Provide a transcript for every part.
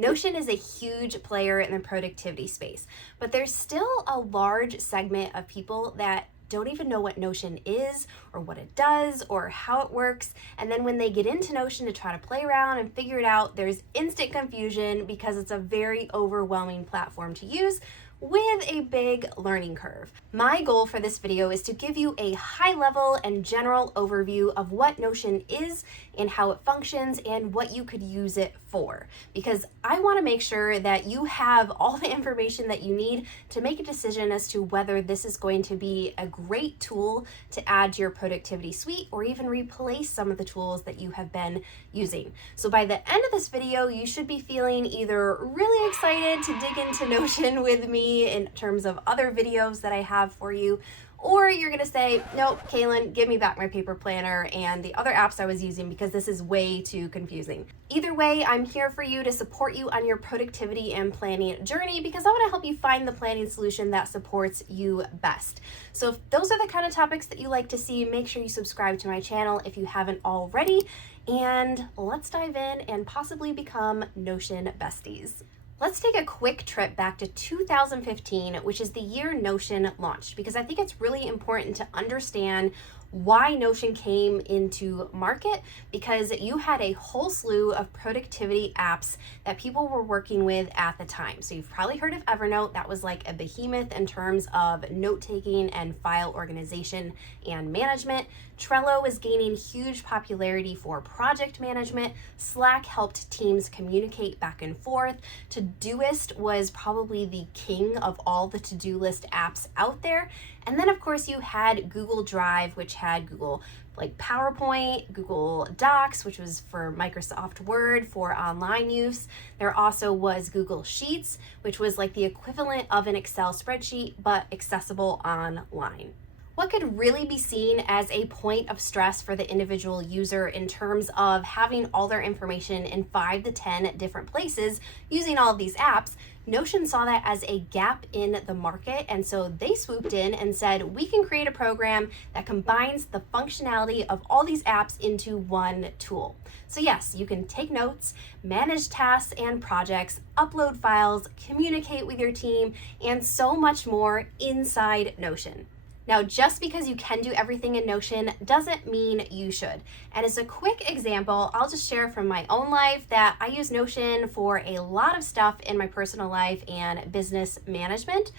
Notion is a huge player in the productivity space, but there's still a large segment of people that don't even know what Notion is or what it does or how it works. And then when they get into Notion to try to play around and figure it out, there's instant confusion because it's a very overwhelming platform to use with a big learning curve. My goal for this video is to give you a high level and general overview of what Notion is and how it functions and what you could use it for, because I want to make sure that you have all the information that you need to make a decision as to whether this is going to be a great tool to add to your productivity suite or even replace some of the tools that you have been using. So by the end of this video, you should be feeling either really excited to dig into Notion with me in terms of other videos that I have for you, or you're gonna say, nope, Kalyn, give me back my paper planner and the other apps I was using because this is way too confusing. Either way, I'm here for you to support you on your productivity and planning journey because I wanna help you find the planning solution that supports you best. So if those are the kind of topics that you like to see, make sure you subscribe to my channel if you haven't already, and let's dive in and possibly become Notion besties. Let's take a quick trip back to 2015, which is the year Notion launched, because I think it's really important to understand why Notion came into market, because you had a whole slew of productivity apps that people were working with at the time. So you've probably heard of Evernote. That was like a behemoth in terms of note-taking and file organization and management. Trello was gaining huge popularity for project management. Slack helped teams communicate back and forth. Todoist was probably the king of all the to-do list apps out there. And then of course you had Google Drive, which had Google like PowerPoint, Google Docs, which was for Microsoft Word for online use. There also was Google Sheets, which was like the equivalent of an Excel spreadsheet, but accessible online. What could really be seen as a point of stress for the individual user in terms of having all their information in 5 to 10 different places using all of these apps, Notion saw that as a gap in the market, and so they swooped in and said, we can create a program that combines the functionality of all these apps into one tool. So yes, you can take notes, manage tasks and projects, upload files, communicate with your team, and so much more inside Notion. Now, just because you can do everything in Notion doesn't mean you should. And as a quick example, I'll just share from my own life that I use Notion for a lot of stuff in my personal life and business management,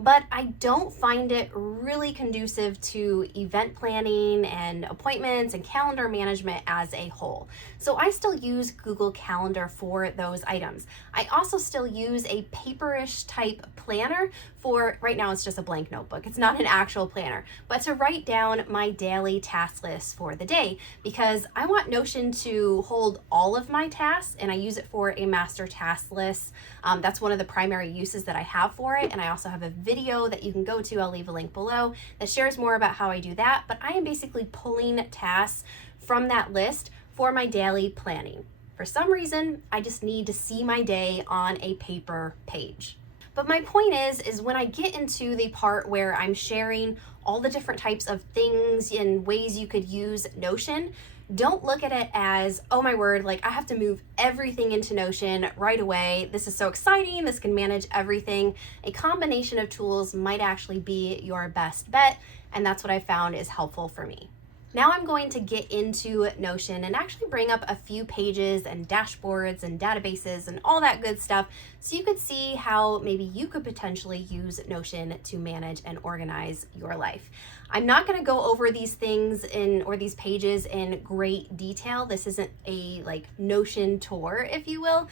but I don't find it really conducive to event planning and appointments and calendar management as a whole. So I still use Google Calendar for those items. I also still use a paperish type planner for, right now it's just a blank notebook. It's not an actual planner, but to write down my daily task list for the day, because I want Notion to hold all of my tasks, and I use it for a master task list. That's one of the primary uses that I have for it. And I also have a video that you can go to, I'll leave a link below, that shares more about how I do that. But I am basically pulling tasks from that list for my daily planning. For some reason, I just need to see my day on a paper page. But my point is when I get into the part where I'm sharing all the different types of things and ways you could use Notion, don't look at it as, oh my word, like I have to move everything into Notion right away. This is so exciting. This can manage everything. A combination of tools might actually be your best bet. And that's what I found is helpful for me. Now I'm going to get into Notion and actually bring up a few pages and dashboards and databases and all that good stuff so you could see how maybe you could potentially use Notion to manage and organize your life. I'm not going to go over these things or these pages in great detail. This isn't a like Notion tour, if you will.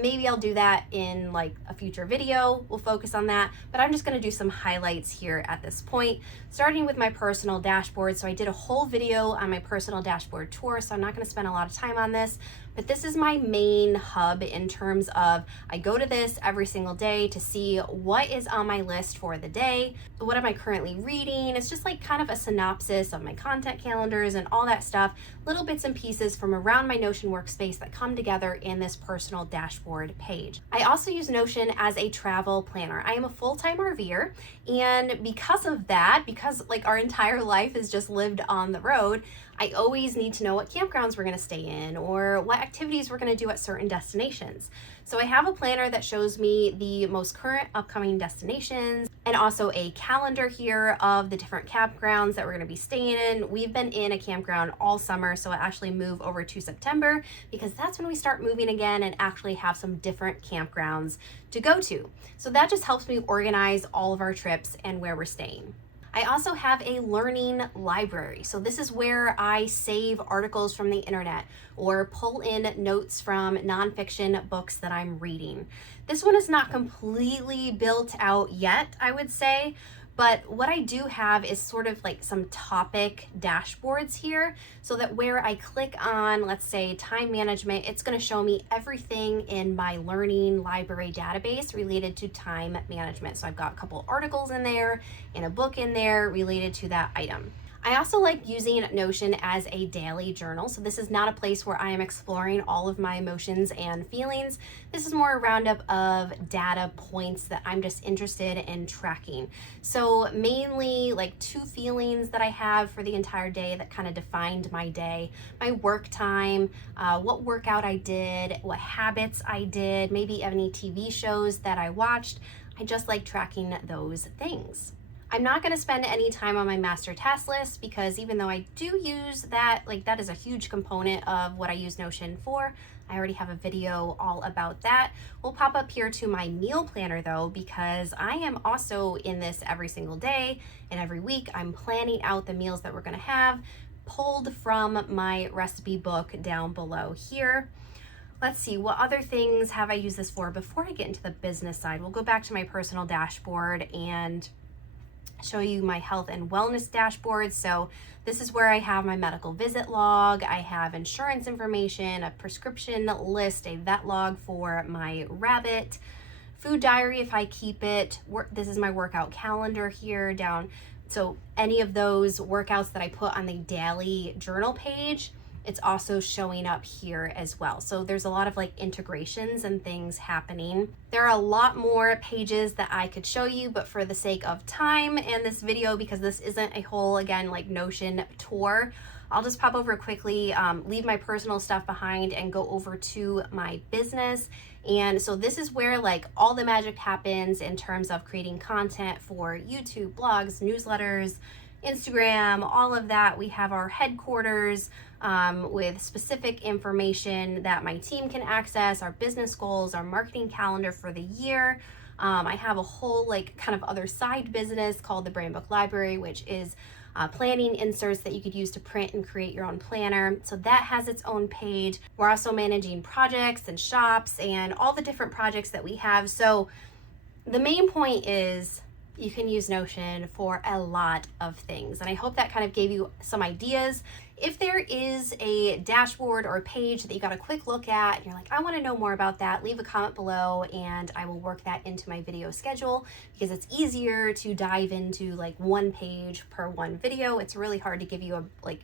Maybe I'll do that in like a future video. We'll focus on that, but I'm just going to do some highlights here at this point, starting with my personal dashboard. So I did a whole video on my personal dashboard tour, so I'm not going to spend a lot of time on this, but this is my main hub in terms of I go to this every single day to see what is on my list for the day. What am I currently reading? It's just like kind of a synopsis of my content calendars and all that stuff, little bits and pieces from around my Notion workspace that come together in this personal dashboard page. I also use Notion as a travel planner. I am a full-time RVer, and because of that, because like our entire life is just lived on the road, I always need to know what campgrounds we're going to stay in or what activities we're going to do at certain destinations. So I have a planner that shows me the most current upcoming destinations and also a calendar here of the different campgrounds that we're going to be staying in. We've been in a campground all summer, so I actually move over to September because that's when we start moving again and actually have some different campgrounds to go to. So that just helps me organize all of our trips and where we're staying. I also have a learning library. So this is where I save articles from the internet or pull in notes from nonfiction books that I'm reading. This one is not completely built out yet, I would say, but what I do have is sort of like some topic dashboards here so that where I click on, let's say, time management, it's going to show me everything in my learning library database related to time management. So I've got a couple articles in there and a book in there related to that item. I also like using Notion as a daily journal. So this is not a place where I am exploring all of my emotions and feelings. This is more a roundup of data points that I'm just interested in tracking. So mainly like 2 feelings that I have for the entire day that kind of defined my day: my work time, what workout I did, what habits I did, maybe any TV shows that I watched. I just like tracking those things. I'm not going to spend any time on my master task list because even though I do use that, like that is a huge component of what I use Notion for. I already have a video all about that. We'll pop up here to my meal planner though, because I am also in this every single day and every week. I'm planning out the meals that we're going to have, pulled from my recipe book down below here. Let's see, what other things have I used this for before I get into the business side? We'll go back to my personal dashboard and show you my health and wellness dashboard. So this is where I have my medical visit log, I have insurance information, a prescription list, a vet log for my rabbit, food diary if I keep it. This is my workout calendar here down. So any of those workouts that I put on the daily journal page, it's also showing up here as well. So there's a lot of like integrations and things happening. There are a lot more pages that I could show you, but for the sake of time and this video, because this isn't a whole, again, like Notion tour, I'll just pop over quickly, leave my personal stuff behind and go over to my business. And so this is where like all the magic happens in terms of creating content for YouTube, blogs, newsletters, Instagram, all of that. We have our headquarters with specific information that my team can access, our business goals, our marketing calendar for the year. I have a whole like kind of other side business called the Brand Book Library, which is planning inserts that you could use to print and create your own planner. So that has its own page. We're also managing projects and shops and all the different projects that we have. So the main point is you can use Notion for a lot of things. And I hope that kind of gave you some ideas. If there is a dashboard or a page that you got a quick look at and you're like, I want to know more about that, leave a comment below and I will work that into my video schedule because it's easier to dive into like one page per one video. It's really hard to give you a like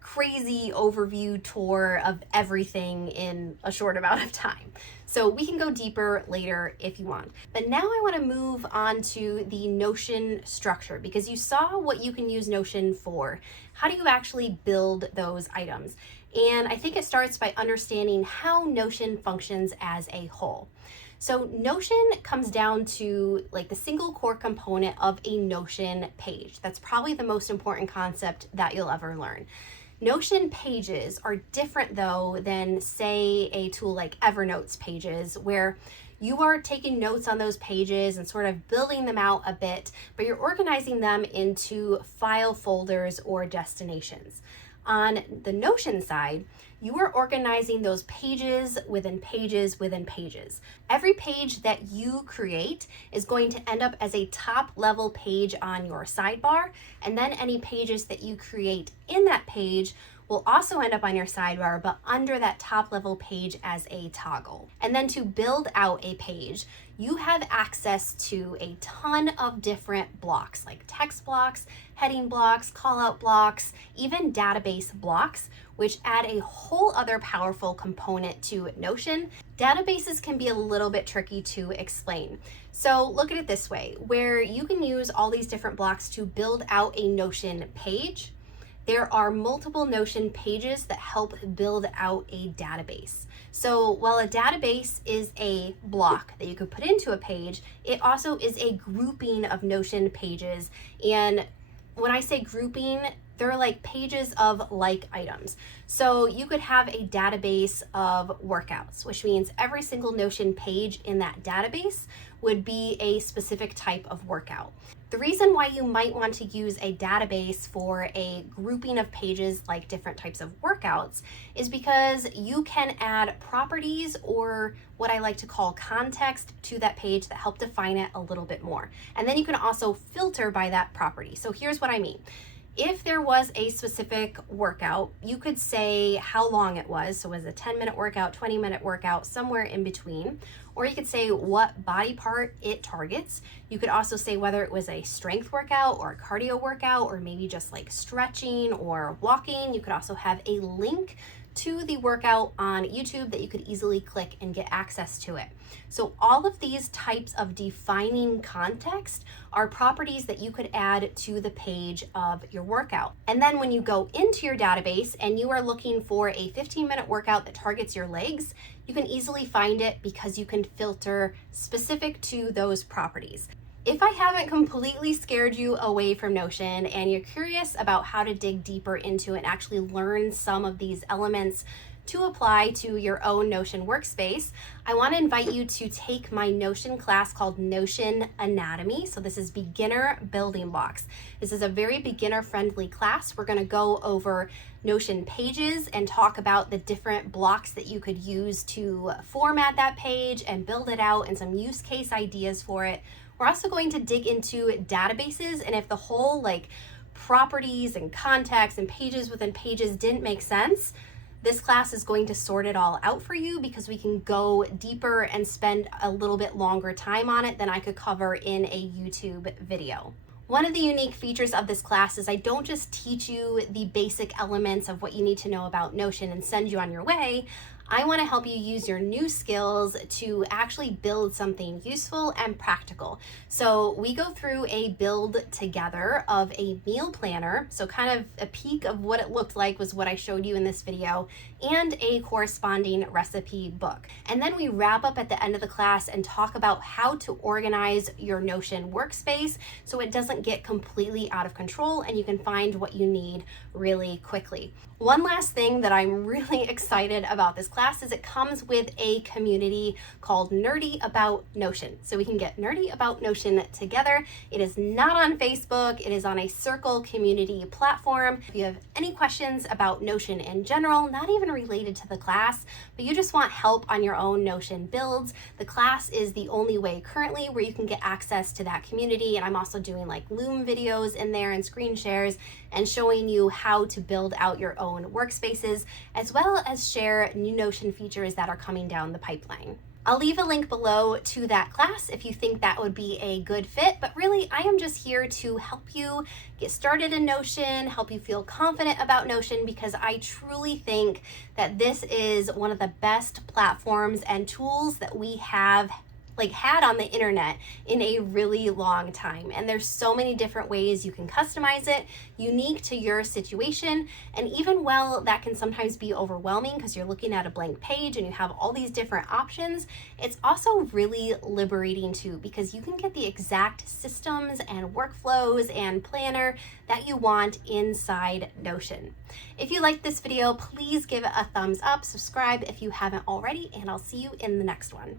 crazy overview tour of everything in a short amount of time. So we can go deeper later if you want. But now I want to move on to the Notion structure because you saw what you can use Notion for. How do you actually build those items? And I think it starts by understanding how Notion functions as a whole. So Notion comes down to like the single core component of a Notion page. That's probably the most important concept that you'll ever learn. Notion pages are different though than say a tool like Evernote's pages where you are taking notes on those pages and sort of building them out a bit, but you're organizing them into file folders or destinations. On the Notion side, you are organizing those pages within pages within pages. Every page that you create is going to end up as a top level page on your sidebar, and then any pages that you create in that page will also end up on your sidebar, but under that top level page as a toggle. And then to build out a page, you have access to a ton of different blocks, like text blocks, heading blocks, call out blocks, even database blocks, which add a whole other powerful component to Notion. Databases can be a little bit tricky to explain. So look at it this way, where you can use all these different blocks to build out a Notion page. there are multiple Notion pages that help build out a database. So while a database is a block that you could put into a page, it also is a grouping of Notion pages. And when I say grouping, they're like pages of like items. So you could have a database of workouts, which means every single Notion page in that database would be a specific type of workout. The reason why you might want to use a database for a grouping of pages like different types of workouts is because you can add properties, or what I like to call context, to that page that help define it a little bit more. And then you can also filter by that property. So here's what I mean. If there was a specific workout, you could say how long it was. So was it a 10-minute workout, 20-minute workout, somewhere in between. Or you could say what body part it targets. You could also say whether it was a strength workout or a cardio workout, or maybe just like stretching or walking. You could also have a link to the workout on YouTube that you could easily click and get access to it. So all of these types of defining context are properties that you could add to the page of your workout. And then when you go into your database and you are looking for a 15-minute workout that targets your legs, you can easily find it because you can filter specific to those properties. If I haven't completely scared you away from Notion and you're curious about how to dig deeper into it and actually learn some of these elements to apply to your own Notion workspace, I want to invite you to take my Notion class called Notion Anatomy. So this is beginner building blocks. This is a very beginner friendly class. We're going to go over Notion pages and talk about the different blocks that you could use to format that page and build it out, and some use case ideas for it. We're also going to dig into databases, and if the whole like properties and context and pages within pages didn't make sense, this class is going to sort it all out for you, because we can go deeper and spend a little bit longer time on it than I could cover in a YouTube video. One of the unique features of this class is I don't just teach you the basic elements of what you need to know about Notion and send you on your way. I want to help you use your new skills to actually build something useful and practical. So we go through a build together of a meal planner. So kind of a peek of what it looked like was what I showed you in this video, and a corresponding recipe book. And then we wrap up at the end of the class and talk about how to organize your Notion workspace so it doesn't get completely out of control and you can find what you need really quickly. One last thing that I'm really excited about this class is it comes with a community called Nerdy About Notion. So we can get nerdy about Notion together. It is not on Facebook. It is on a Circle community platform. If you have any questions about Notion in general, not even related to the class, but you just want help on your own Notion builds, the class is the only way currently where you can get access to that community. And I'm also doing like Loom videos in there and screen shares and showing you how to build out your own workspaces, as well as share new Notion features that are coming down the pipeline. I'll leave a link below to that class if you think that would be a good fit, but really I am just here to help you get started in Notion, help you feel confident about Notion, because I truly think that this is one of the best platforms and tools that we have had on the internet in a really long time. And there's so many different ways you can customize it, unique to your situation. And even while that can sometimes be overwhelming because you're looking at a blank page and you have all these different options, it's also really liberating too, because you can get the exact systems and workflows and planner that you want inside Notion. If you liked this video, please give it a thumbs up, subscribe if you haven't already, and I'll see you in the next one.